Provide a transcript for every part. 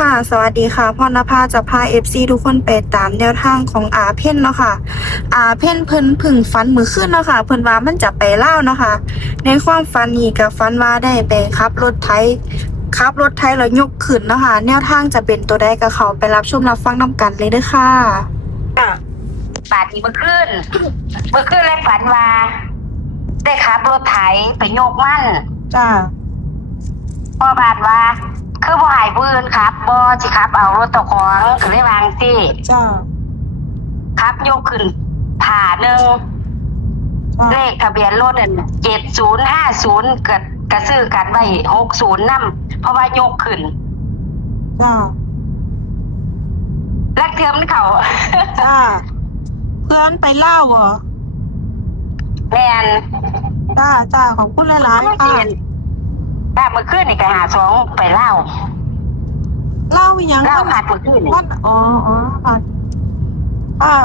ค่ะสวัสดีค่ะพรณภาจะพาทุกคนไปตามแนวทางของเพ่นเนาะค่ะเพ่นเพิ่นพึ่งฝันมื้อคืนเนาะค่ะเพิ่นว่ามันจะไปลาวเนาะค่ะในความฝันนี้ก็ฝันว่าได้ไปขับรถไถแล้วยกขึ้นเนาะค่ะแนวทางจะเป็นตัวใดก็เข้าไปรับชมรับฟังนำกันเลยเด้อค่ะบาดนี้เมื่อคืนเลยฝันว่าได้ขับรถไถไปโยกมันจ้าพ่อบาดว่าคือบ่ใหายผู้อื่นครับบ่สิครับเอารถตะของก็เลยวางสิจ้าครับโยกขึ้นผ่าหนึ่งเลขทะเบียนรถ7050กระซื้อกันไว้60นำเพราะว่าโยกขึ้นจ้าลักเทียมเขาจ้าเพื่อนไปเล่าเหรอแม่นจ้าขอบคุณหลายๆค่ะถ้าเมื่อคืนนี่ก็หา2ไปเล่ายังเล่าผ่านเมื่อคืนนี่ผ่าน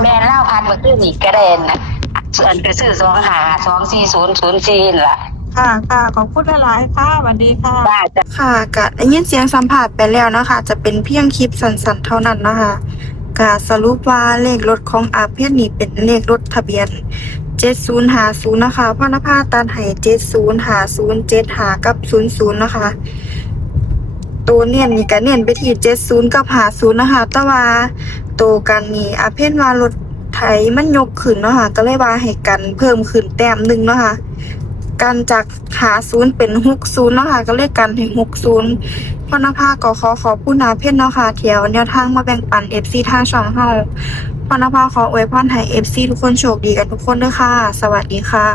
แม่เล่าผ่านเมื่อคืนนี่ก็ได้นะส่วนกระซื้อ25240040ล่ะค่ะขอบคุณหลายๆค่ะสวัสดีค่ะได้จ้ะค่ะก็ได้ยินเสียงสัมภาษณ์ไปแล้วนะคะจะเป็นเพียงคลิปสั้นๆเท่านั้นนะคะก็สรุปว่าเลขรถของเพ่นนี่เป็นเลขรถทะเบียน7050นะคะพรณภาตัดให้7050 75กับ00นะคะตัวเนียนนี่ก็เนียนไปที่70กับ50นะคะแต่ว่าตัวกันนี่เพ่นว่ารถไถมันยกขึ้นเนาะค่ะก็เลยว่าให้กันเพิ่มขึ้นแต้มหนึ่งเนาะค่ะกันจาก50เป็น60เนาะค่ะก็เลยกันให้60พรณภาก็ขอบคุณเพ่นเนาะค่ะเที่ยวแนวทางมาแบ่งปัน FC ทางช่องเฮาพรณภาขออวยพรให้ FC ทุกคนโชคดีกันทุกคนด้วยค่ะสวัสดีค่ะ